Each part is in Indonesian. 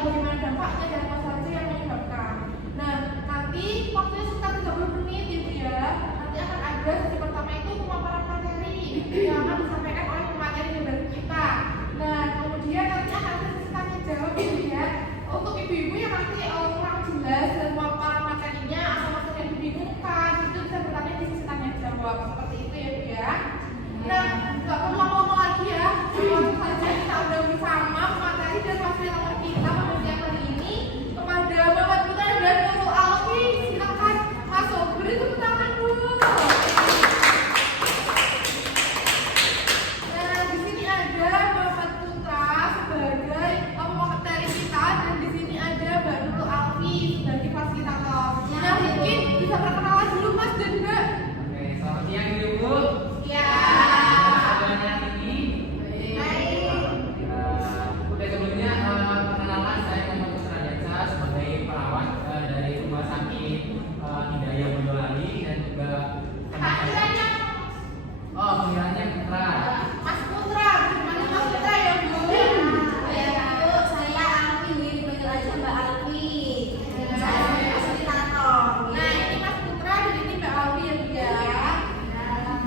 bagaimana dampaknya dan apa saja yang menyebabkan. Nah, nanti waktunya sekitar 30 menit ya Bu ya. Nanti akan ada sesi pertama itu pemaparan materi yang akan disampaikan oleh pemateri dari kita. Nah, kemudian nanti akan ada sesi tanya jawab ya Bu ya. Untuk ibu-ibu yang nanti kurang jelas dan pemaparan materinya atau materi yang dibingungkan, itu bisa bertanya di sesi tanya jawab seperti itu ya Bu ya. Nah, nggak perlu lama-lama lagi ya. Langsung saja kita udah bersama materi dan fasilitator kita pada siang hari ini kepada Bapak Putra dan Nurul Alfi. Silakan masuk, beri tepuk tangan dulu. Nah, di sini ada Bapak Putra sebagai pemateri kita dan di sini ada Mbak Nurul Alfi sebagai fasilitator. Nah, mungkin bisa perkenalan dulu Mas dan Mbak. Oke, selamat siang Ibu. Ya. Oke, sebelumnya perkenalkan saya Muhammad Putra Densa sebagai perawat dari Rumah Sakit Hidayah Boyolali dan juga Panggilannya panggilannya Putra. Mas Putra, gimana Mas Putra ya Bu? Saya Alfi, dipanggil aja Mbak Alfi. Saya fasilitator. Nah, ini Mas Putra dan ini Mbak Alfi ya Bu ya.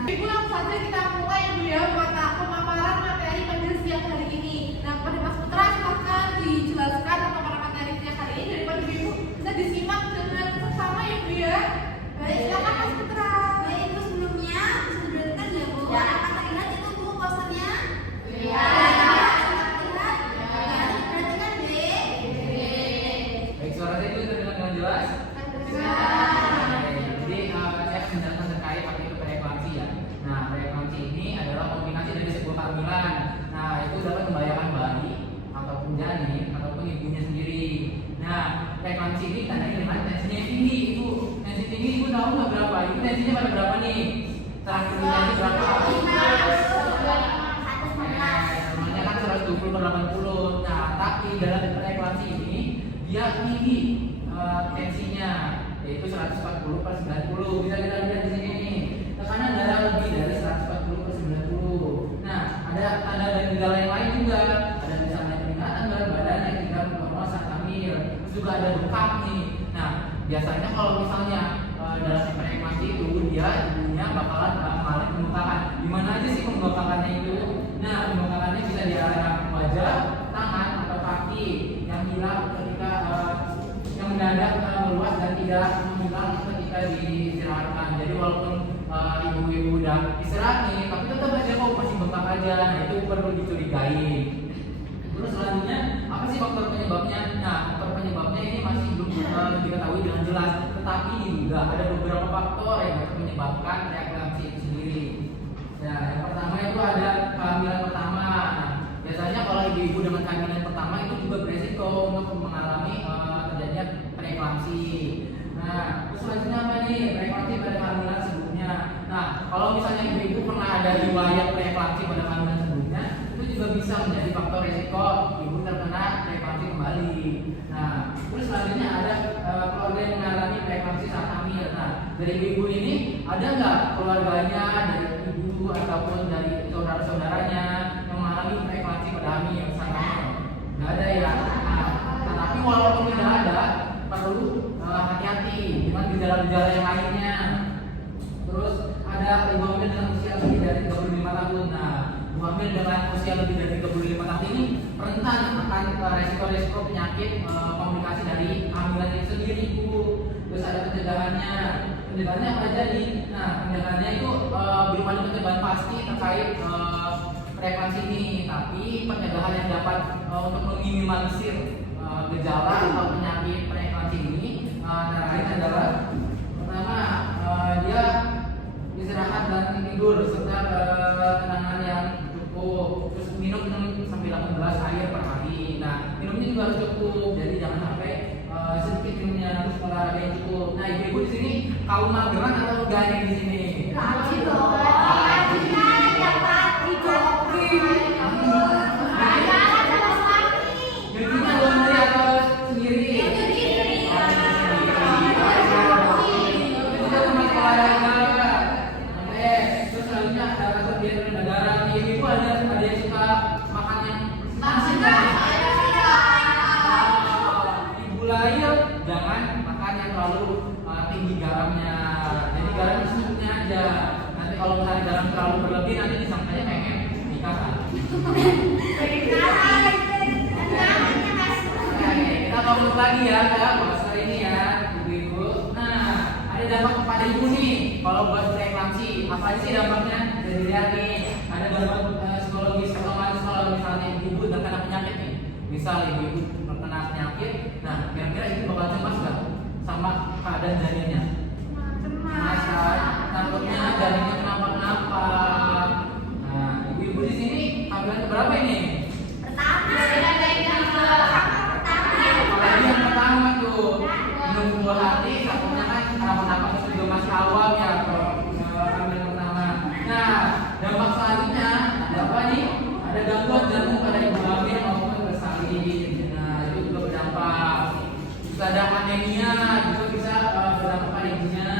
Ibu langsung saja kita mulai ya Bu ya pemaparan materi pada siang hari ini. Nah, kepada Mas Putra silakan dijelaskan pemaparan materi siang hari ini daripada Ibu bisa disimak dengan seksama ya Bu ya. Baik, silakan Mas Putra. Baik, itu sebelumnya bisa diberitakan ya Bu. Ya. Apakah terlihat itu Bu posternya? Iya. Terlihat? Ya, diperhatikan deh. Baik, suara saya juga terdengar dengan jelas. Oke, jadi saya akan menjelaskan terkait apa itu preeklamsi ya. Nah, preeklamsi ini adalah kombinasi dari sebuah kehamilan. Nah, itu dapat membahayakan bayi ataupun janin ataupun ibunya sendiri. Nah, preeklamsi ini tandanya dengan tensinya yang tinggi. Itu tensi tinggi, ibu tahu nggak berapa? Ibu tensinya pada berapa nih? Terakhir tensi berapa? Namanya kan 120/80. Nah, tapi dalam preeklamsi ini dia tinggi tensinya, yaitu 140/90. Bisa kita lihat di sini nih. Tekanan darah lebih dari 140/90. Nah, ada tanda dan gejala yang lain juga. Ada misalnya peningkatan berat badan yang tidak normal saat hamil. Terus juga ada bengkak nih. Nah, biasanya kalau misalnya dalam preeklamsi itu dia ibunya bakalan mengalami pembengkakan. Di mana aja sih pembengkakannya itu? Nah, pembengkakannya bisa di area wajah, tangan atau kaki yang hilang ketika yang mendadak meluas dan tidak menghilang ketika diistirahatkan. Jadi walaupun ibu-ibu udah istirahat nih, tapi tetap aja kok masih bengkak aja. Nah, itu perlu dicurigai. Terus selanjutnya apa sih faktor penyebabnya? Nah, faktor penyebabnya ini masih belum diketahui dengan jelas, tetapi diduga ada beberapa faktor yang dapat menyebabkan preeklamsi itu sendiri. Nah, yang pertama itu ada kehamilan pertama. Nah, biasanya kalau ibu-ibu dengan kehamilan pertama itu juga beresiko untuk mengalami terjadinya preeklamsi. Nah, terus selanjutnya apa nih? Preeklamsi pada kehamilan sebelumnya. Nah, kalau misalnya ibu-ibu pernah ada riwayat preeklamsi pada kehamilan sebelumnya, itu juga bisa menjadi faktor resiko ibu terkena preeklamsi kembali. Nah, terus selanjutnya ada keluarga yang mengalami preeklamsi saat hamil. Nah, dari ibu-ibu ini ada nggak keluarganya dari ibu ataupun dari saudara-saudaranya yang mengalami preeklamsi pada hamil saat hamil? Nggak ada ya. Nah, tetapi walaupun tidak ada, perlu hati-hati dengan gejala-gejala yang lainnya. Terus ada ibu hamil dengan usia lebih dari 35 tahun. Nah, ibu hamil dengan usia lebih dari 35 tahun ini rentan akan resiko-resiko penyakit komplikasi dari kehamilan itu sendiri, Bu. Terus ada pencegahannya. Pencegahannya apa aja nih? Nah, pencegahannya itu belum ada pencegahan pasti terkait preeklamsi ini, tapi pencegahan yang dapat untuk meminimalisir gejala atau penyakit preeklamsi ini antara lain adalah pertama dia istirahat dan tidur serta tenangan yang cukup, terus minum 6-18 air per hari. Nah, minumnya juga harus cukup, jadi jangan sampai sedikit minumnya, terus olahraga yang cukup. Nah, ibu-ibu di sini kaum mageran atau enggak nih di sini? Rajin dong. Rajin tiap pagi jogging. Jadinya laundry atau sendiri? Itu termasuk olahraga. Oke, terus selanjutnya ada kegiatan negara. Ibu ada yang suka makan yang nasi nggak? terlalu berlebih nanti disangkanya pengen nikah kan. Kita ngomong lagi ya ke poster ini ya, ibu-ibu. Nah, ada dampak kepada ibu nih. Kalau buat preeklamsi, apa aja sih dampaknya? Jadi lihat nih, ada dampak psikologis, otomatis kalau misalnya ibu terkena penyakit nih. Misal ibu terkena penyakit, nah kira-kira ibu bakal cemas nggak sama keadaan janinnya? Cemas kan? Takutnya janinnya kenapa-kenapa. Nah, ibu-ibu di sini kehamilan berapa ini? Apalagi yang pertama tuh minum buah hati, takutnya kan kenapa-napa itu juga masih awal ya kalau hamil pertama. Nah, dampak selanjutnya ada apa nih? Ada gangguan jantung pada ibu hamil maupun bersalin. Nah, itu juga berdampak. Bisa ada anemia, juga bisa berdampak pada ibunya.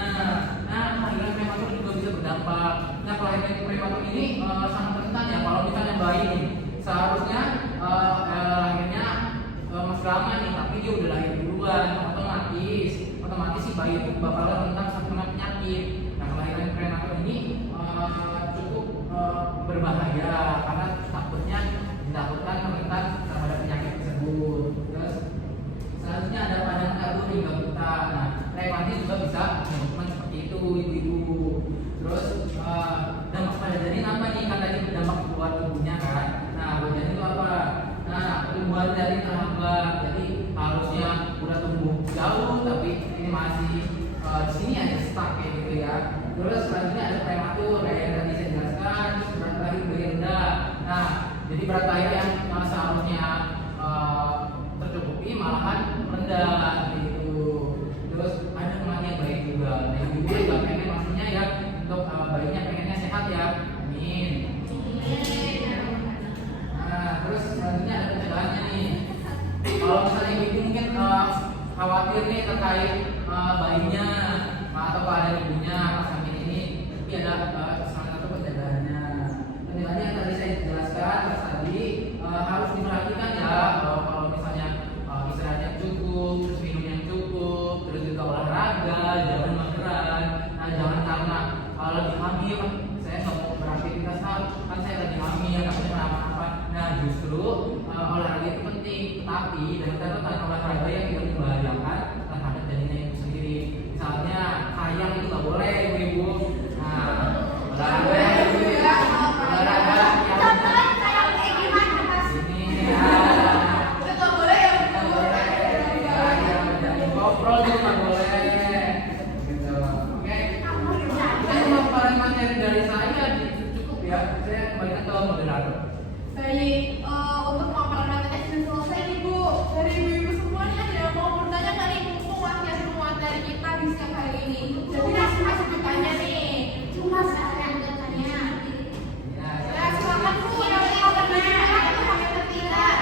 Nah, kelahiran prematur juga bisa berdampak. Nah, kelahiran prematur ini sangat rentan ya. Kalau misalnya bayi nih, seharusnya lahirnya masih lama nih, tapi dia udah lahir duluan, otomatis si bayi itu bakal rentan kena penyakit. Nah, kelahiran prematur ini cukup berbahaya karena ditakutkan rentan terhadap penyakit tersebut. Terus selanjutnya ada pandangan kabur hingga buta. Nah, preeklamsi juga bisa menyebabkan seperti itu ibu-ibu. Terus dampak pada janin apa nih? Kan tadi berdampak buat ibunya kan. Nah, buat janin itu apa? Nah, pertumbuhan janin terhambat. Jadi harusnya udah tumbuh jauh, tapi ini masih di sini aja stuck kayak gitu ya. Terus selanjutnya ada prematur, kayak yang tadi saya jelaskan, berat lahir lebih rendah. Nah, jadi berat lahir yang seharusnya tercukupi malahan rendah gitu. Terus ada kematian bayi juga. Nah, ibu juga pengen pastinya ya untuk bayinya pengennya sehat ya. Amin. Nah, terus selanjutnya ada pencegahannya nih. Kalau misalnya ibu mungkin khawatir nih terkait bayinya atau keadaan ibunya pas hamil ini, tapi ada salah satu pencegahannya. Pencegahannya yang tadi saya jelaskan tadi harus diperhatikan ya. Kalau misalnya istirahat yang cukup, terus minum yang cukup, terus juga olahraga, jangan mageran. Nah, jangan karena lagi hamil saya nggak mau beraktivitas, kan saya lagi hamil, takutnya kenapa-napa. Nah, justru olahraga itu penting, tapi dengan catatan olahraga yang tidak membahayakan terhadap janinnya itu sendiri. Misalnya kayang itu nggak boleh ibu-ibu. Nah, olahraga yang ini ya, olahraga yang ini ya. Nggak boleh ya? Nggak boleh. Yang ngobrol itu nggak boleh. Gitu. Oke. Saya pemaparan materi dari saya cukup ya. Saya kembalikan ke moderator. Baik, untuk pemaparan materi sudah selesai nih Bu. Dari ibu-ibu semua nih ada yang mau bertanya nggak nih? Mumpung masih ada materi kita di siang hari ini. Jadi masih bertanya nih. Cuma saya yang bertanya. Ya silakan Bu, yang mau bertanya apa pakai terpilih.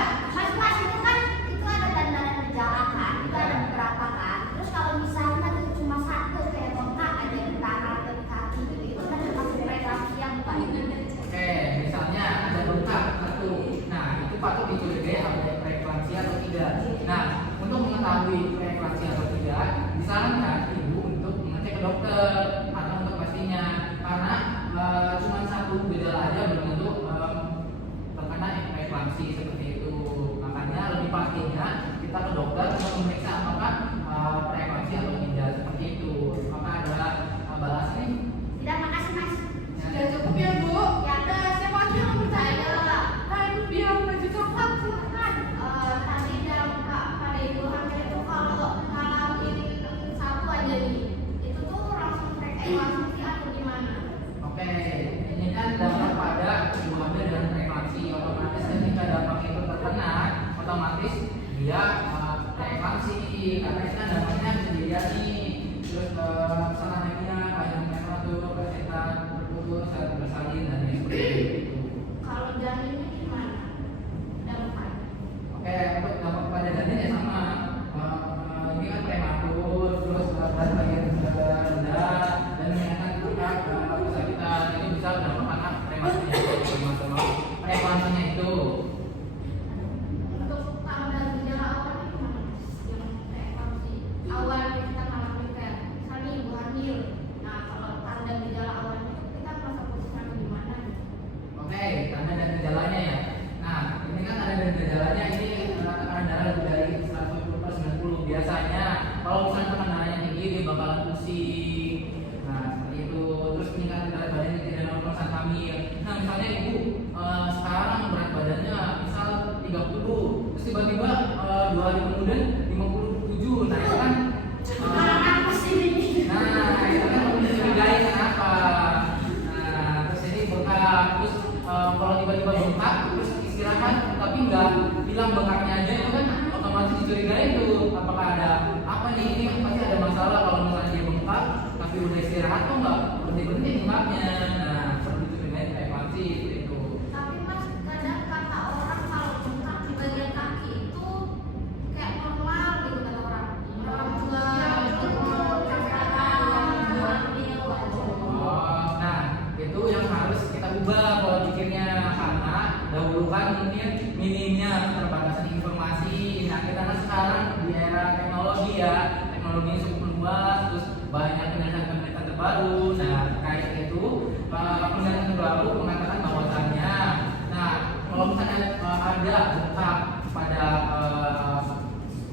Mas itu kan itu ada tanda-tanda gejala kan, itu ada beberapa kan. Terus kalau misalnya itu cuma satu kayak bengkak aja di tangan atau di kaki gitu, itu kan termasuk preeklamsi yang bukan Oke, misalnya ada bengkak satu. Nah, itu patut dicurigai ada preeklamsi atau tidak. Nah, untuk mengetahui preeklamsi atau tidak, disarankan ibu untuk mengecek ke dokter atau untuk pastinya, karena cuma satu gejala aja belum tentu terkena preeklamsi seperti itu. Makanya lebih pastinya kita ke dokter untuk memeriksa apakah preeklamsi atau tidak seperti itu. Apakah ada balas nih? tidak. Makasih Mas. Sudah cukup ya Bu. Ya. Nah, siapa lagi yang mau bertanya? Saya. Nah, Ibu bilang baju coklat silakan. Tadi dampak pada ibu hamil itu kalau ngalamin satu aja nih, itu tuh langsung preeklamsi atau gimana? Oke, ini kan dampak pada ibu hamil dan preeklamsi. Otomatis ketika dampak itu terkena, otomatis dia preeklamsi karena itu kan dampaknya bisa dilihat nih. Terus salah anemia, kelahiran prematur, kesetan, berputus, bersalin dan lain sebagainya. Kalau janinnya gimana? Dampak. Oke, untuk dampak pada janin ya sama. Ini kan prematur, terus berat bayi rendah dan meningkatkan tingkat kesakitan. Ini bisa berdampak karena preeklamsinya itu. Untuk tanda gejala awalnya gimana? Yang preeklamsi awal kita ngalamin kayak misalnya ibu hamil. Nah kalau tanda gejala awalnya itu kita merasa posisi gimana? hari kemudian 57. Nah itu kan Apa sih ini? nah itu kan mencurigai kenapa. Nah terus ini bengkak, terus kalau tiba-tiba bengkak terus istirahat tapi nggak hilang bengkaknya aja, itu kan otomatis dicurigai tuh apakah ada apa nih, ini pasti ada masalah kalau misalnya dia bengkak tapi udah istirahat kok nggak berhenti bengkaknya. Nah seperti dicurigai preeklamsi itu. Tapi mas, kadang kata orang kalau bengkak di bagian kaki itu kayak normal gitu kata orang. Orang tua Nah, itu yang harus kita ubah pola pikirnya, karena dahulu kan mungkin minimnya keterbatasan informasi. Nah, kita kan sekarang di era teknologi ya, teknologi cukup luas, terus banyak penelitian-penelitian terbaru. Nah, terkait itu penelitian terbaru mengatakan bahwasannya, nah kalau misalnya ada bengkak pada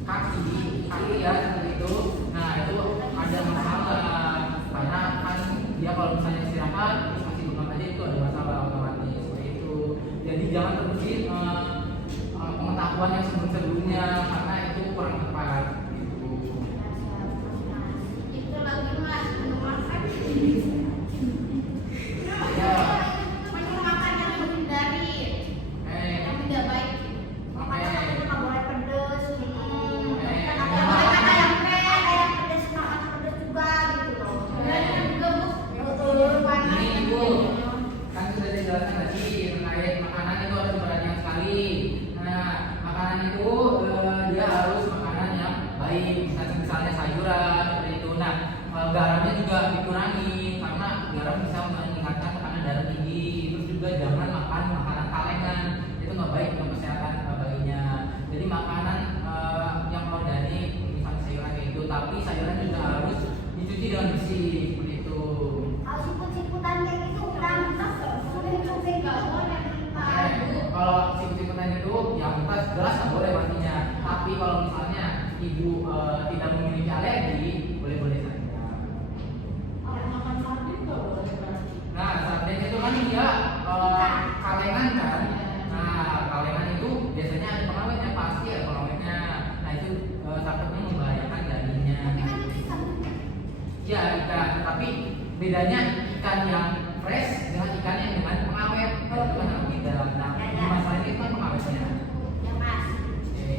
kaki ya seperti itu, nah itu ada masalah karena kan dia kalau misalnya istirahat terus masih bengkak aja, itu ada masalah otomatis seperti itu. Jadi jangan terusin pengetahuan yang sebelumnya karena itu kurang tepat gitu. itu lagi mas menu makan. Ya, Menu makan yang menghindari yang tidak baik. Makanya katanya nggak boleh pedes gitu. Nggak boleh kata yang yang pedes makan pedes juga gitu loh. Dan juga panas. ini ibu kan sudah dijelaskan tadi terkait makanan itu harus diperhatikan sekali. Nah, makanan itu dia harus makanan yang baik, misalnya sayuran seperti itu. Nah, garamnya juga dikurangi karena garam bisa meningkatkan tekanan darah tinggi. Terus juga jangan makan makanan kalengan, itu nggak baik untuk kesehatan bayinya. Jadi makanan yang keluar dari misalnya sayuran kayak itu, tapi sayuran juga harus dicuci dengan bersih seperti itu. Kalau siput-siputan kayak gitu kurang cubing-cubing nggak boleh. Kalau siput-siputan itu yang jelas nggak boleh pastinya. Tapi kalau misalnya ibu tidak memiliki alergi, boleh-boleh saja. Kalau makan sardin nggak boleh berarti. Nah, sarden itu kan dia kalengan kan. Nah, kalengan itu biasanya ada pengawetnya, pasti ada pengawetnya. Nah, itu takutnya membahayakan dagingnya. Tapi kan itu ikan. Ya, ikan, tapi bedanya ikan yang fresh dengan ikan yang dengan pengawet. Itu kan yang beda. Nah, di masalah ini kan pengawetnya. Ya mas. Oke.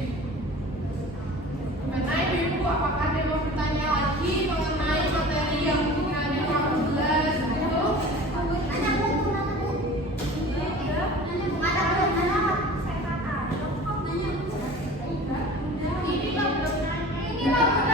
Gimana ibu-ibu, apakah ada mau bertanya lagi mengenai materi yang mungkin ada di kelas 11 gitu? Nanya bu, nanya bu. Ada belum nanya? Saya kata. Ini loh belum nanya. Ini loh.